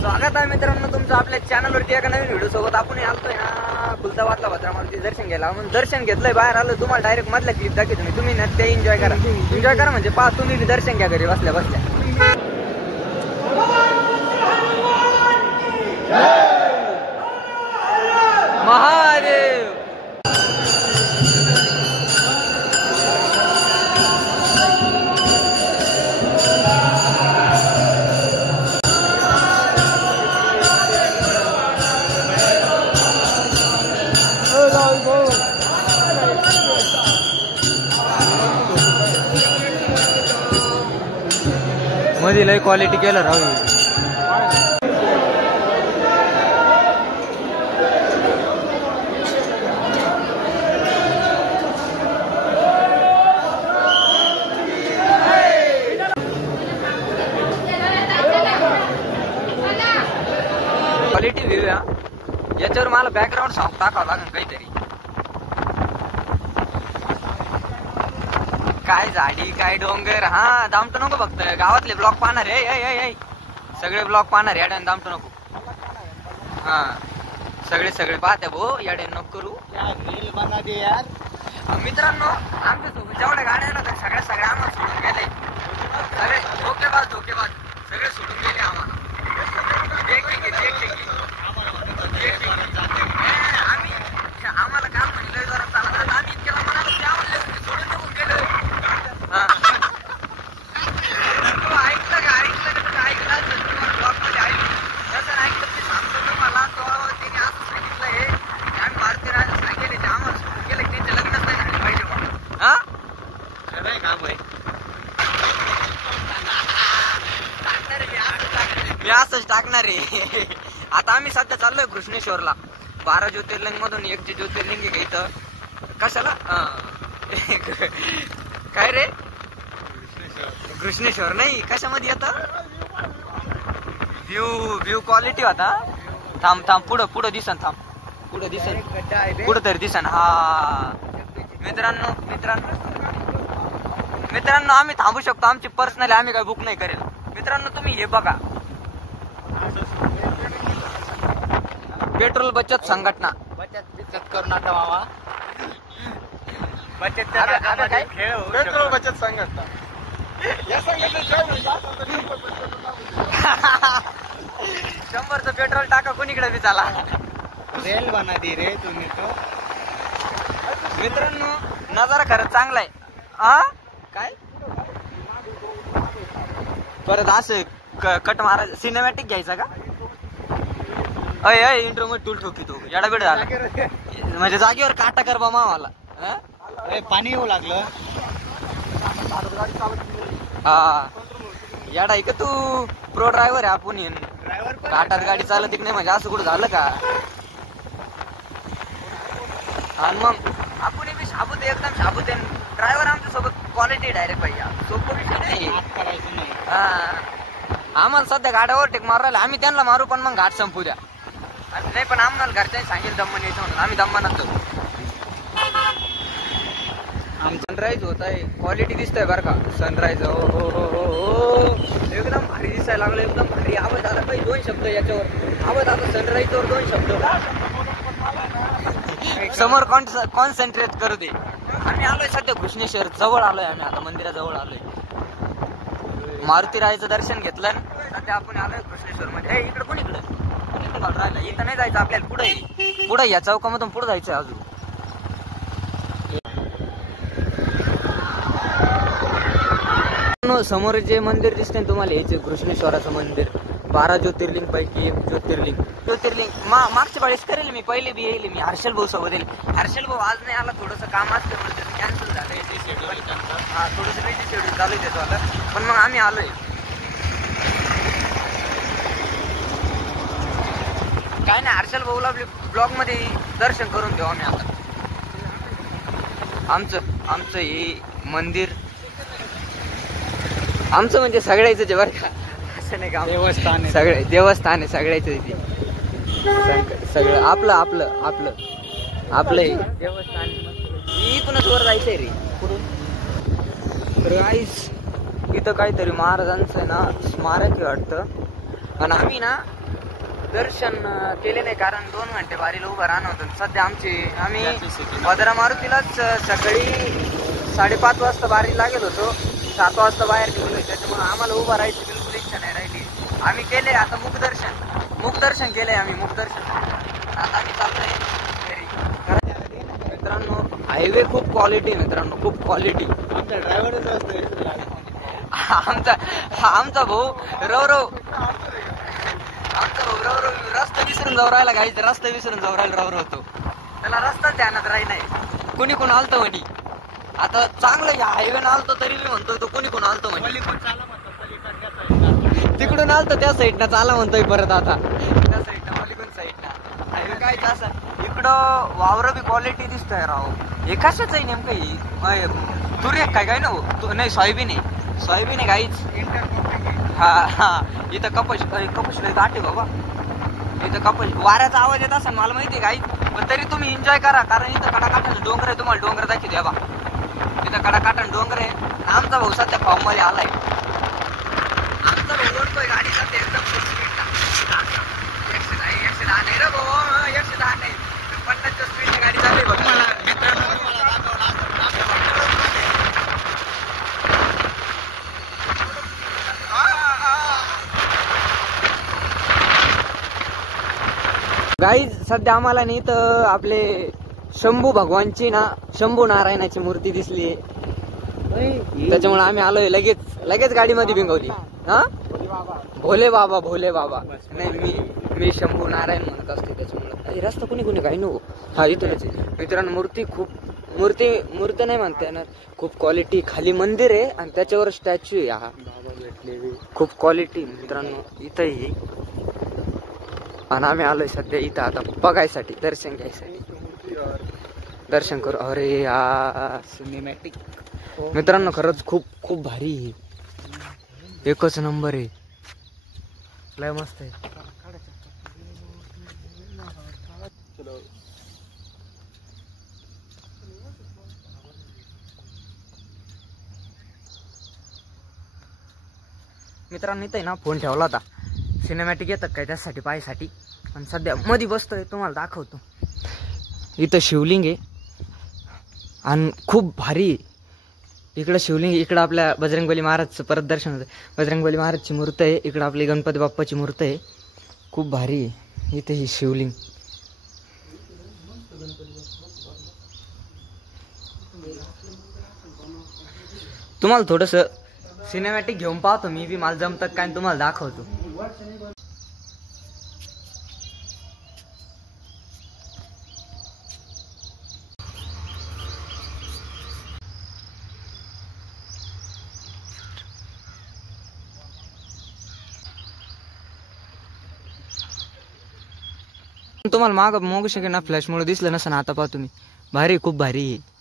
स्वागत आहे मित्रांनो तुमचं आपल्या चॅनलवरती एका नवीन व्हिडिओ सोबत. आपण आलतोय ना खुलताबादला भद्रामारुती दर्शन घ्यायला. म्हणून दर्शन घेतलंय, बाहेर आलो. तुम्हाला डायरेक्ट मधल्या क्लिप दाखवतो तुम्ही ना ते एन्जॉय करा. एन्जॉय करा म्हणजे पहा तुम्ही बी दर्शन घ्या घरी बसल्या बसल्या. महादेव मध्ये लय क्वालिटी केलं राहू. क्वालिटी व्ह्यू याच्यावर मला बॅकग्राऊंड सॉन्ग टाकावं लागेल काहीतरी. काय झाडी काय डोंगर. हा दामटू नको फक्त गावातले ब्लॉग पाहणार आहे. सगळे ब्लॉग पाहणार याड्यान दामटू नको. हा सगळे पाहते भो याड्यान नको करू. मित्रांनो आमच्या सोबत जेवढ्या गाड्या ना सगळ्या आम्हाला सोडून गेले. सगळे धोकेबाज सगळे सोडून गेले आम्हाला. आम्हाला काम म्हणलं जरा चालत आम्ही इतक्याला म्हणालो की आम्हाला सोडून निघून गेलो. ऐकलं का ऐकलं ब्लॉग मध्ये ऐकलं जसं ऐकलं ते सांगतो तुम्हाला. त्याने असं सांगितलंय की आम्ही भारतीय राजा सांगेले ते आम्हाला सोडून गेले त्यांचे लग्नच नाही झाले पाहिजे. हा खरंय काम आहे. मी असंच टाकणार आहे. आता आम्ही सध्या चाललोय कृष्णेश्वरला. 12 ज्योतिर्लिंग मधून एक जे ज्योतिर्लिंग आहे इथं. कशाला काय रे कृष्णेश्वर नाही कशामध्ये येतं. व्ह्यू क्वालिटी होता. थांब पुढं दिसन. पुढं तरी दिसन. हा मित्रांनो आम्ही थांबू शकतो. आमची पर्सनली आम्ही काही बुक नाही करेल. मित्रांनो तुम्ही हे बघा पेट्रोल बचत संघटना. बचत करू नका बाबा. पेट्रोल बचत संघटना 100चं पेट्रोल टाका कोणीकडे बी चाला. रेल बना दी रे तुम्ही तो. मित्रांनो नजारा खरंच चांगला आहे. हा काय परत असं कट मारायचं सिनेमॅटिक घ्यायचा का. अय इंट्रो मध्ये टूल ठोकी तो येडाबिड झाला म्हणजे जागेवर काटा कर बा मावाला. पाणी येऊ लागलं. हा येडा आहे का तू. प्रो ड्रायव्हर आहे आपण. काटात गाडी चालत नाही म्हणजे असं कुठं झालं का. आणि मग आपण बी शाबूत एकदम शाबूत आहे. ड्रायव्हर आमच्या सोबत क्वालिटी डायरेक्ट पाहिजे. सोपं विषय नाही. हा आम्हाला सध्या गाड्यावर टेक मारू राहिला. आम्ही त्यांना मारू पण मग घाट संपू द्या. नाही पण आम्हाला घरच्यांनी सांगेल दम्मन यायचं म्हणून आम्ही दम्मानात जाऊ. सनराईज होत आहे. क्वालिटी दिसतंय बरं का सनराईज. हो एकदम भारी दिसायला लागलं. एकदम भारी. आवाज आला पाहिजे 2 शब्द याच्यावर. आवाज आता सनराईज वर 2 शब्द समोर कॉन्सन्ट्रेट करू दे. आम्ही आलोय सध्या कृष्णेश्वर जवळ आलोय. आम्ही आता मंदिराजवळ आलोय. मारुती राजाचं दर्शन घेतलं. सध्या आपण आलोय कृष्णेश्वर मध्ये. इकडे कोण इकडं राहिला. इथं नाही जायचं आपल्याला. पुढे या चौकामधून पुढे जायचंय अजून. समोर जे मंदिर दिसते तुम्हाला याचे कृष्णेश्वराचं मंदिर. 12 ज्योतिर्लिंग पैकी एक ज्योतिर्लिंग मागच्या वेळेस करेल मी. पहिले बी येईल मी हर्षल भाऊ सोबत येईल. हर्षल भाऊ आज नाही आला. थोडंसं काम असतं कॅन्सल झालं. हा थोडंसं बिझी शेड्यूल चालू आहे त्याचं आता. पण मग आम्ही आलोय. काय नाही हर्षल भाऊला ब्लॉग मध्ये दर्शन करून देऊ आम्ही आता. आमचं हे मंदिर आमचं म्हणजे सगळ्याच जे बरं का. असं नाही का देवस्थान आहे. सगळे देवस्थान आहे सगळ्याच इथे. सगळं आपलं देवस्थान. इथूनच वर जायचंय रे. तर गाईस इथं काहीतरी महाराजांचं ना स्मारक आहे वाटतं. आणि आम्ही ना दर्शन केले नाही, कारण 2 घंटे बारीला उभं राहणं होतं. सध्या आम्ही वदरा मारुतीलाच सकाळी 5:30 वाजता बारीला लागेल होतो, 7 वाजता बाहेर निघलो. त्याच्यामुळे आम्हाला उभं राहायची बिलकुल इच्छा नाही राहिली. आम्ही केले आता मुखदर्शन केलंय आम्ही मुखदर्शन. आता आम्ही चाललोय घरी. मित्रांनो हायवे खूप क्वालिटी मित्रांनो, खूप क्वालिटी. आमचा ड्रायव्हरच असतो आमचा भाऊ रव रस्ता विसरून जाऊ राहिला, गाईचा रस्ता विसरून जाऊ राहिला. रव त्याला रस्ता ध्यानात राही नाही. कोणी कोण आलतो म्हणी, आता चांगलं हायवे आलतो तरी मी म्हणतोय तो कोणी कोण आलतो म्हणे. तिकडून आलतो त्या साईडनं चाला म्हणतोय परत. आता त्या साईडनं पलीकडून साईडनं हायवे काय असं इकडं वावर बी क्वालिटी दिसतंय राव. हे कशाच आहे नेमकं? तुरी काय ना नाही सोयाबीन आहे गाईच. हा इथं कपश दाटे बाबा. इथं कपश वाऱ्याचा आवाज येत असेल मला माहिती गाई, पण तरी तुम्ही एन्जॉय करा, कारण इथं कडाकाठाने डोंगर आहे. तुम्हाला डोंगर दाखवते द्या बा. इथं कडाकाठाने डोंगर आहे. आमचा भाऊ सध्या फॉर्म मध्ये आलाय. आमचा भाऊ ओढतोय गाडी जाते एकदम स्पीडला. 110 नाही रे भाऊ, 110 नाही, 50च्या स्पीडची गाडी चालली बघ. गाईज सध्या आम्हाला नाही तर आपले शंभू भगवानची शंभू नारायणाची मूर्ती दिसली. त्याच्यामुळे आम्ही आलोय लगेच गाडीमध्ये भिंगवली. हा भोले बाबा नाही, मी शंभू नारायण म्हणत असते. त्याच्यामुळे रस्ता कुणी काही नको. हा इथूनच मित्रांनो मूर्ती नाही म्हणता येणार. खूप क्वालिटी. खाली मंदिर आहे आणि त्याच्यावर स्टॅच्यू आहे. हा खूप क्वालिटी मित्रांनो इथंही. आणि आम्ही आलोय सध्या इथं आता बघायसाठी, दर्शन घ्यायसाठी. दर्शन करू. अरे या सिनेमॅटिक मित्रांनो खरंच खूप भारी आहे. एकच नंबर आहे. लय मस्त आहे. मित्रांनो इथं ना फोन ठेवला होता. सिनेमॅटिक येतात काय त्यासाठी पाहायसाठी. पण सध्या मध्ये बसतोय, तुम्हाला दाखवतो. इथं शिवलिंग आहे आणि खूप भारी. इकडं शिवलिंग, इकडं आपल्या बजरंगबली महाराजचं परत दर्शन होतं. बजरंगबली महाराजची मूर्ती आहे, इकडं आपली गणपती बाप्पाची मूर्ती आहे. खूप भारी आहे. इथे ही शिवलिंग. तुम्हाला थोडस सिनेमॅटिक घेऊन पाहतो मी बी, मला जमतं काय तुम्हाला दाखवतो. तुम्हाला मागू शकेल ना, फ्लॅशमुळे दिसलं नसेल. आता पहा तुम्ही, भारी खूप भारी आहे.